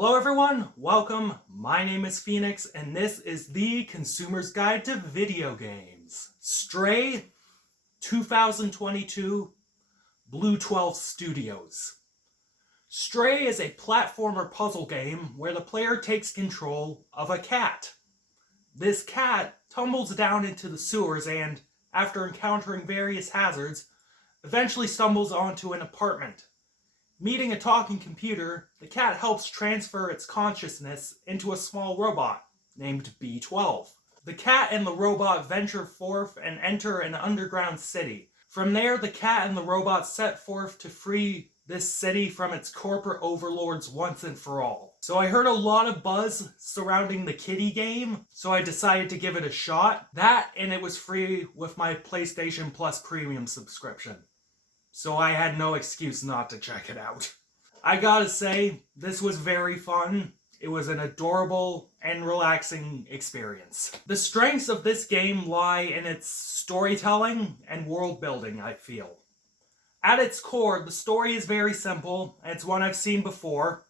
Hello everyone, welcome. My name is Phoenix and this is the Consumer's Guide to Video Games. Stray 2022 Blue 12 Studios. Stray is a platformer puzzle game where the player takes control of a cat. This cat tumbles down into the sewers and, after encountering various hazards, eventually stumbles onto an apartment. Meeting a talking computer, the cat helps transfer its consciousness into a small robot named B12. The cat and the robot venture forth and enter an underground city. From there, the cat and the robot set forth to free this city from its corporate overlords once and for all. So I heard a lot of buzz surrounding the kitty game, so I decided to give it a shot. That, and it was free with my PlayStation Plus Premium subscription. So I had no excuse not to check it out. I gotta say, this was very fun. It was an adorable and relaxing experience. The strengths of this game lie in its storytelling and world building, I feel. At its core, the story is very simple, and it's one I've seen before,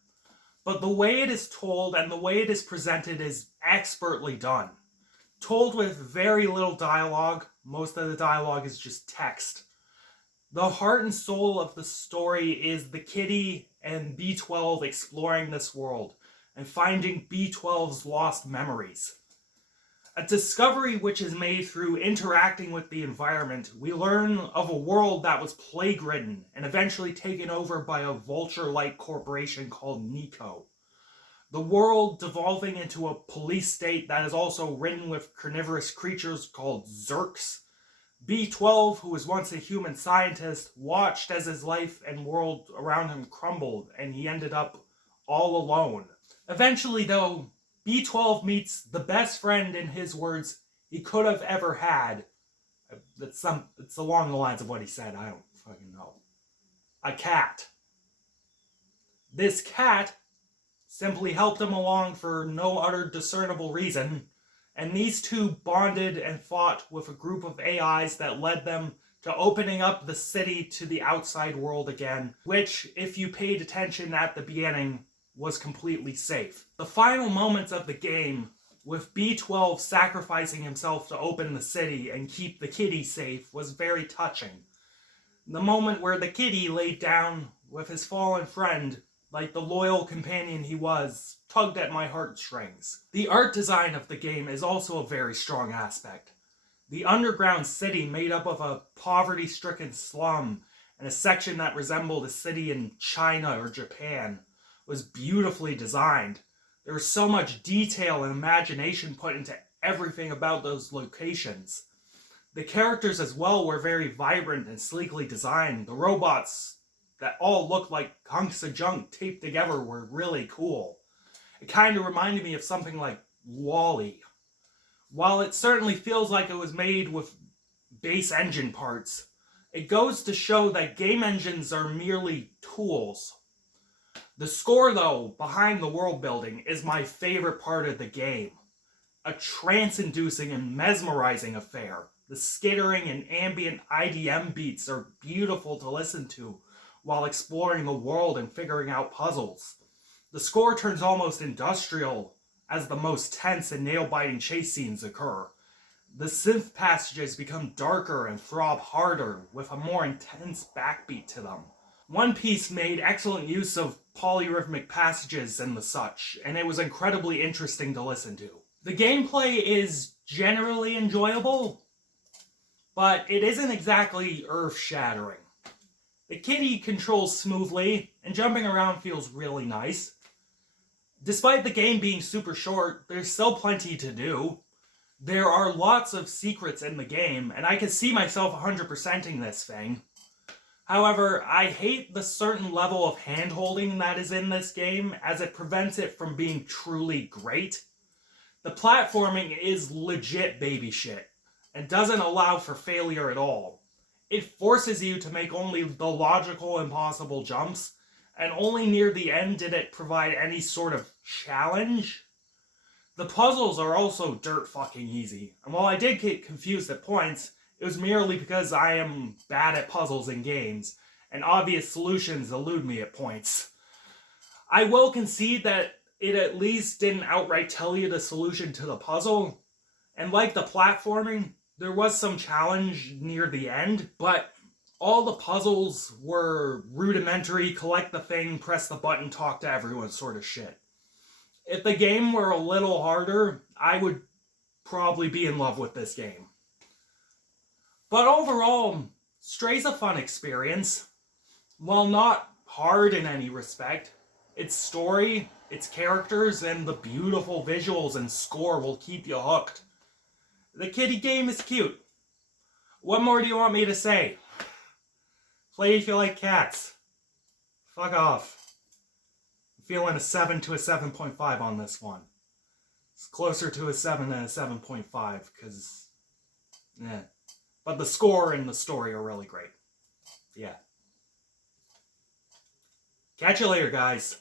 but the way it is told and the way it is presented is expertly done. Told with very little dialogue, most of the dialogue is just text. The heart and soul of the story is the kitty and B12 exploring this world and finding B12's lost memories. A discovery which is made through interacting with the environment. We learn of a world that was plague-ridden and eventually taken over by a vulture-like corporation called Nico. The world devolving into a police state that is also ridden with carnivorous creatures called Zerks. B12, who was once a human scientist, watched as his life and world around him crumbled, and he ended up all alone. Eventually, though, B12 meets the best friend, in his words, he could have ever had. It's along the lines of what he said, I don't fucking know. A cat. This cat simply helped him along for no other discernible reason. And these two bonded and fought with a group of AIs that led them to opening up the city to the outside world again, which, if you paid attention at the beginning, was completely safe. The final moments of the game, with B12 sacrificing himself to open the city and keep the kitty safe, was very touching. The moment where the kitty laid down with his fallen friend, like the loyal companion he was, tugged at my heartstrings. The art design of the game is also a very strong aspect. The underground city, made up of a poverty-stricken slum and a section that resembled a city in China or Japan, was beautifully designed. There was so much detail and imagination put into everything about those locations. The characters as well were very vibrant and sleekly designed. The robots that all looked like hunks of junk taped together were really cool. It kind of reminded me of something like WALL-E. While it certainly feels like it was made with base engine parts, it goes to show that game engines are merely tools. The score, though, behind the world building is my favorite part of the game. A trance-inducing and mesmerizing affair. The skittering and ambient IDM beats are beautiful to listen to while exploring the world and figuring out puzzles. The score turns almost industrial as the most tense and nail-biting chase scenes occur. The synth passages become darker and throb harder with a more intense backbeat to them. One Piece made excellent use of polyrhythmic passages and the such, and it was incredibly interesting to listen to. The gameplay is generally enjoyable, but it isn't exactly earth-shattering. The kitty controls smoothly, and jumping around feels really nice. Despite the game being super short, there's still plenty to do. There are lots of secrets in the game, and I can see myself 100%ing this thing. However, I hate the certain level of hand-holding that is in this game, as it prevents it from being truly great. The platforming is legit baby shit, and doesn't allow for failure at all. It forces you to make only the logical and possible jumps, and only near the end did it provide any sort of challenge. The puzzles are also dirt fucking easy, and while I did get confused at points, it was merely because I am bad at puzzles in games, and obvious solutions elude me at points. I will concede that it at least didn't outright tell you the solution to the puzzle. And like the platforming, there was some challenge near the end, but all the puzzles were rudimentary, collect the thing, press the button, talk to everyone sort of shit. If the game were a little harder, I would probably be in love with this game. But overall, Stray's a fun experience. While not hard in any respect, its story, its characters, and the beautiful visuals and score will keep you hooked. The kiddie game is cute. What more do you want me to say? Play if you like cats. Fuck off. I'm feeling a 7 to a 7.5 on this one. It's closer to a 7 than a 7.5, because... yeah. But the score and the story are really great. Yeah. Catch you later, guys.